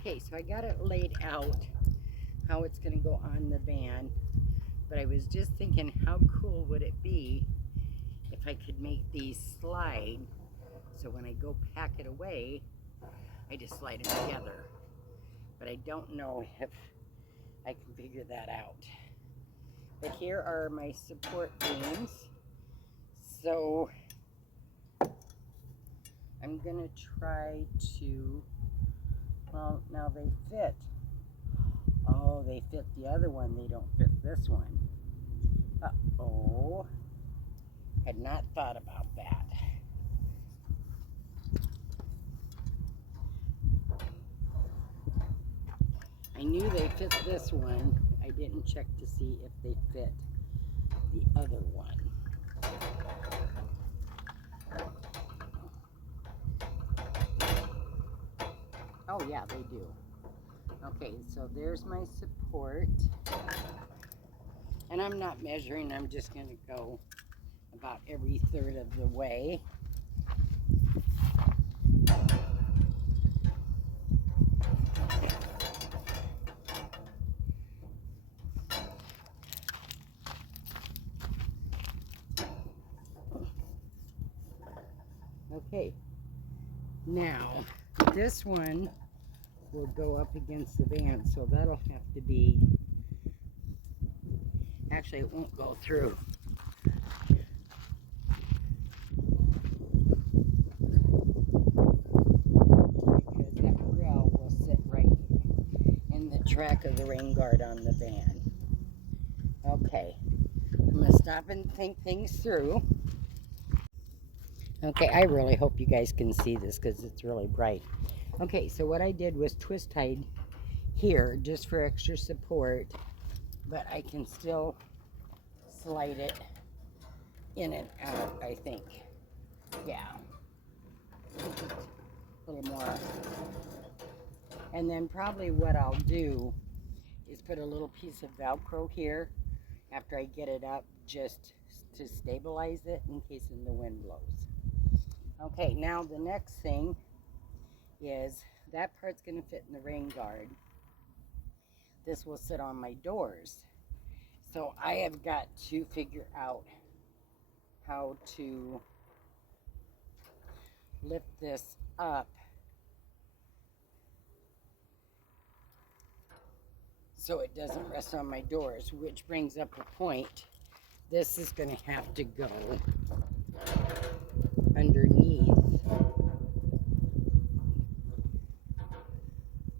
Okay, so I got it laid out how it's going to go on the van, but I was just thinking how cool would it be if I could make these slide so when I go pack it away, I just slide them together. But I don't know if I can figure that out. But here are my support beams. So I'm gonna try to, well, now they fit. Oh, they fit the other one, they don't fit this one. Uh-oh, had not thought about that. I knew they fit this one. I didn't check to see if they fit the other one. Oh yeah, they do. Okay, so there's my support. And I'm not measuring, I'm just gonna go about every third of the way. Okay, now this one will go up against the van, so that'll have to be, actually it won't go through. Because that grill will sit right in the track of the rain guard on the van. Okay, I'm gonna stop and think things through. Okay, I really hope you guys can see this because it's really bright. Okay, so what I did was twist tied here just for extra support, but I can still slide it in and out, I think. Yeah. A little more. And then probably what I'll do is put a little piece of Velcro here after I get it up just to stabilize it in case the wind blows. Okay, now the next thing is that part's going to fit in the rain guard. This will sit on my doors. So I have got to figure out how to lift this up so it doesn't rest on my doors, which brings up a point. This is going to have to go underneath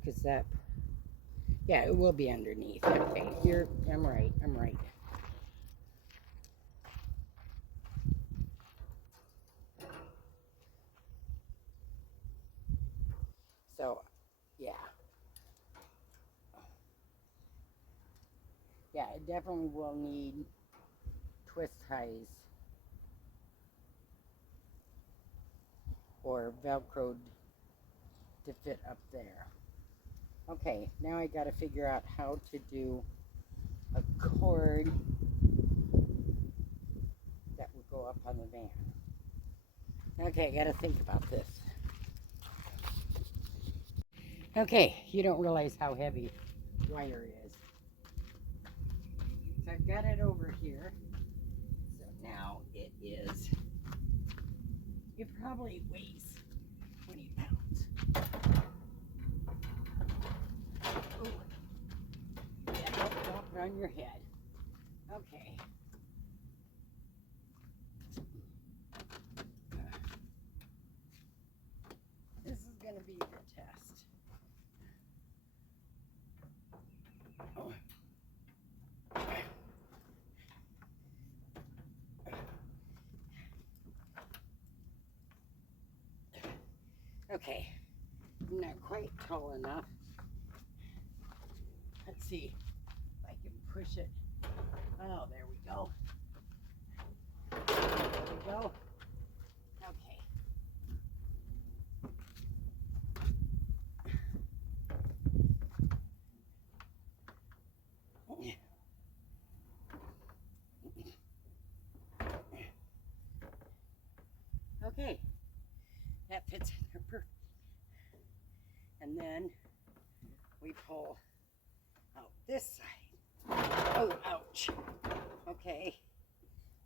because that, yeah, it will be underneath. Okay, here, I'm right. So, yeah. Yeah, it definitely will need twist ties or Velcroed to fit up there. Okay, now I got to figure out how to do a cord that would go up on the van. Okay, I got to think about this. Okay, you don't realize how heavy wire is. So I've got it over here. So now it probably weighs 20 pounds. Ooh. Yeah, don't drop it on your head. Okay. This is going to be the test. Oh. Okay, I'm not quite tall enough. Let's see if I can push it. Oh, there we go. There we go. Okay. Okay, that fits in there perfect. And then we pull out this side. Oh, ouch. Okay,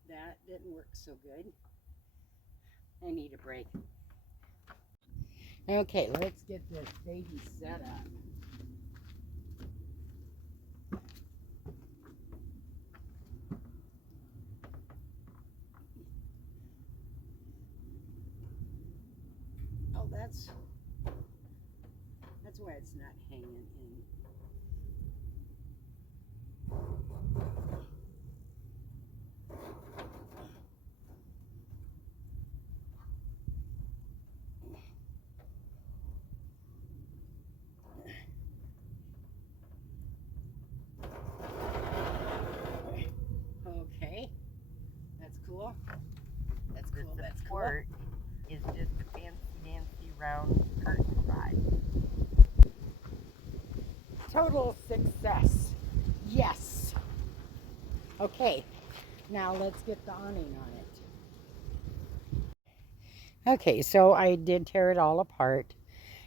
that didn't work so good. I need a break. Okay, let's get this baby set up. Oh, that's why it's not hanging in. Okay, that's cool. That's cool. That's cool. Is just a fancy round curtain rod. Total success. Yes. Okay, now let's get the awning on it. Okay, so I did tear it all apart.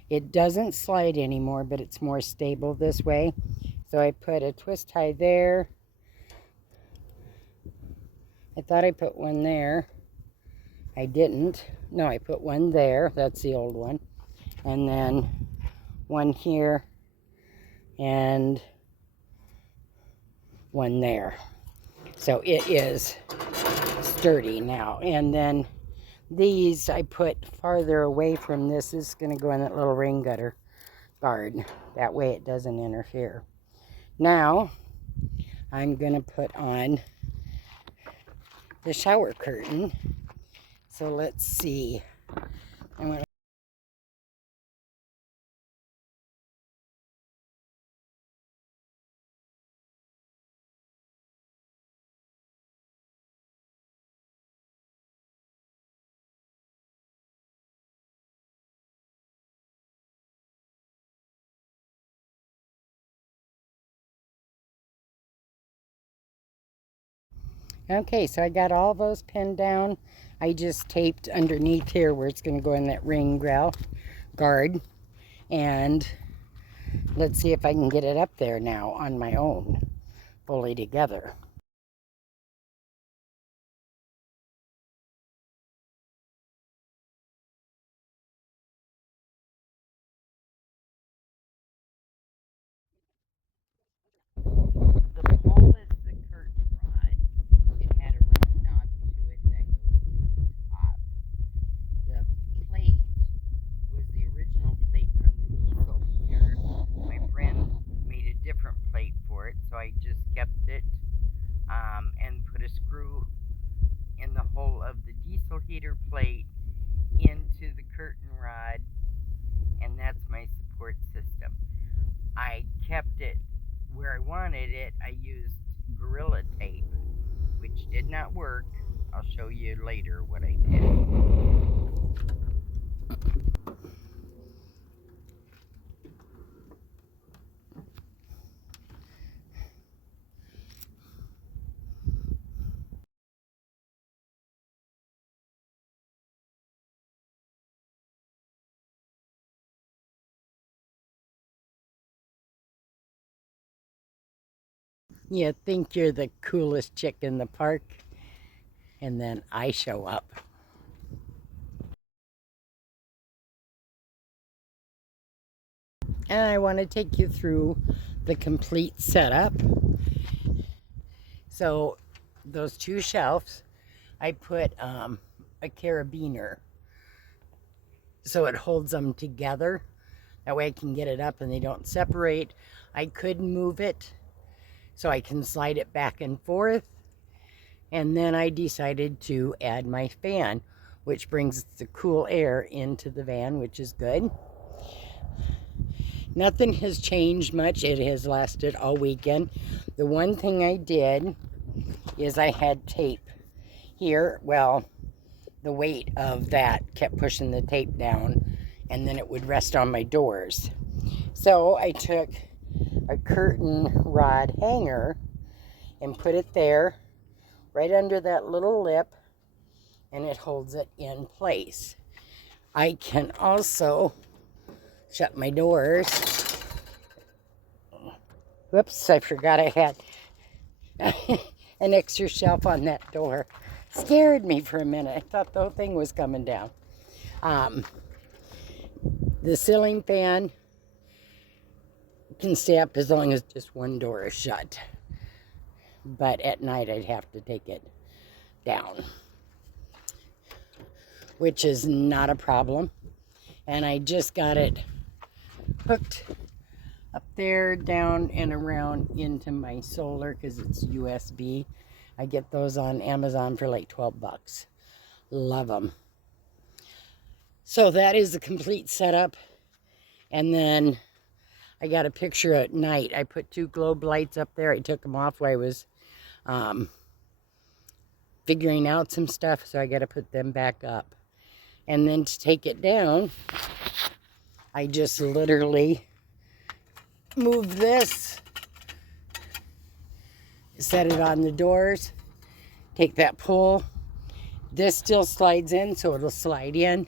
It doesn't slide anymore, but it's more stable this way. So I put a twist tie there. I thought I put one there. I didn't. No, I put one there. That's the old one. And then one here and one there. So it is sturdy now. And then these I put farther away from this. This is going to go in that little rain gutter guard. That way it doesn't interfere. Now I'm going to put on the shower curtain. So let's see. I'm going to Okay, so I got all those pinned down. I just taped underneath here where it's going to go in that rain guard. And let's see if I can get it up there now on my own, fully together. The pole is the curtain rod. It had a ring knob to it that goes to the top. The plate was the original plate from the diesel heater. My friend made a different plate for it, so I just kept it and put a screw in the hole of the diesel heater plate into the curtain rod, and that's my support system. I kept it where I wanted it. I used Gorilla Tape, which did not work. I'll show you later what I did. You think you're the coolest chick in the park, and then I show up. And I want to take you through the complete setup. So those two shelves, I put a carabiner so it holds them together. That way I can get it up and they don't separate. I could move it so I can slide it back and forth. And then I decided to add my fan, which brings the cool air into the van, which is good. Nothing has changed much. It has lasted all weekend. The one thing I did is I had tape here. Well, the weight of that kept pushing the tape down, and then it would rest on my doors. So I took a curtain rod hanger and put it there right under that little lip, and it holds it in place. I can also shut my doors Whoops, I forgot I had an extra shelf on that door. Scared me for a minute. I thought the whole thing was coming down. The ceiling fan can stay up as long as just one door is shut. But at night I'd have to take it down, which is not a problem. And I just got it hooked up there, down and around into my solar because it's USB. I get those on Amazon for like 12 bucks. Love them. So that is the complete setup. And then I got a picture at night. I put 2 globe lights up there. I took them off while I was figuring out some stuff, so I got to put them back up. And then to take it down, I just literally move this, set it on the doors, take that pull. This still slides in, so it'll slide in.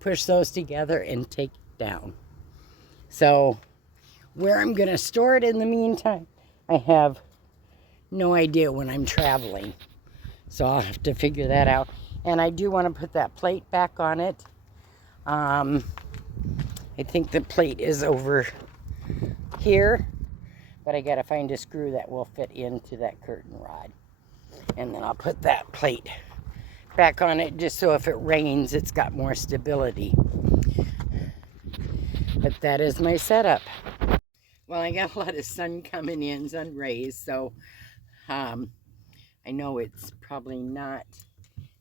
Push those together and take it down. So where I'm going to store it in the meantime, I have no idea when I'm traveling. So I'll have to figure that out. And I do want to put that plate back on it. I think the plate is over here, but I got to find a screw that will fit into that curtain rod. And then I'll put that plate back on it just so if it rains, it's got more stability. But that is my setup. Well, I got a lot of sun coming in, sun rays, so I know it's probably not.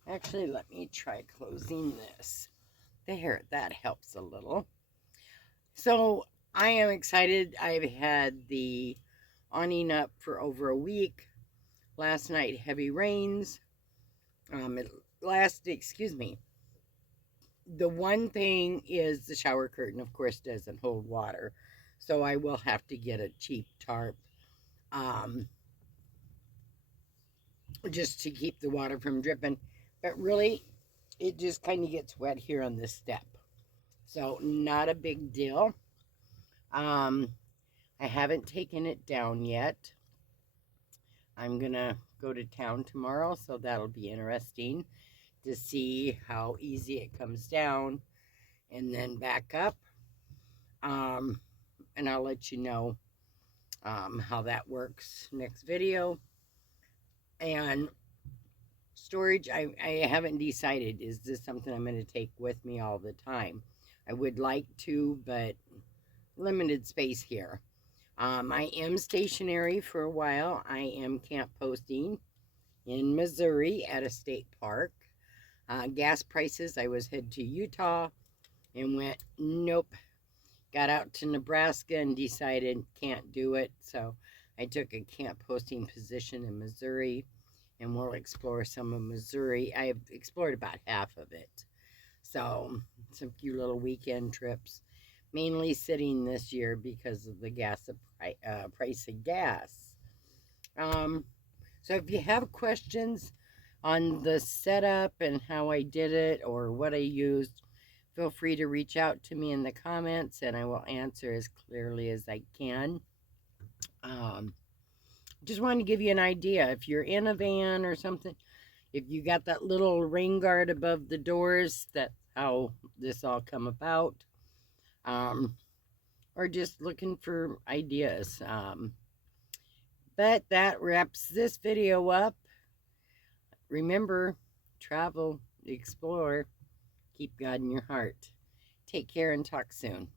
Actually, let me try closing this. There, that helps a little. So I am excited. I've had the awning up for over a week. Last night, heavy rains. Excuse me. The one thing is the shower curtain, of course, doesn't hold water. So I will have to get a cheap tarp just to keep the water from dripping. But really, it just kind of gets wet here on this step. So not a big deal. I haven't taken it down yet. I'm going to go to town tomorrow, so that'll be interesting to see how easy it comes down and then back up. And I'll let you know how that works next video. And storage, I haven't decided, is this something I'm going to take with me all the time? I would like to, but limited space here. I am stationary for a while. I am camp posting in Missouri at a state park. Gas prices, I was headed to Utah and went, nope. Got out to Nebraska and decided can't do it. So I took a camp posting position in Missouri, and we'll explore some of Missouri. I have explored about half of it. So some few little weekend trips, mainly sitting this year because of the price of gas. So if you have questions on the setup and how I did it or what I used, feel free to reach out to me in the comments and I will answer as clearly as I can. Just wanted to give you an idea. If you're in a van or something, if you got that little rain guard above the doors, that's how this all come about. Or just looking for ideas. But that wraps this video up. Remember, travel, explore, keep God in your heart. Take care and talk soon.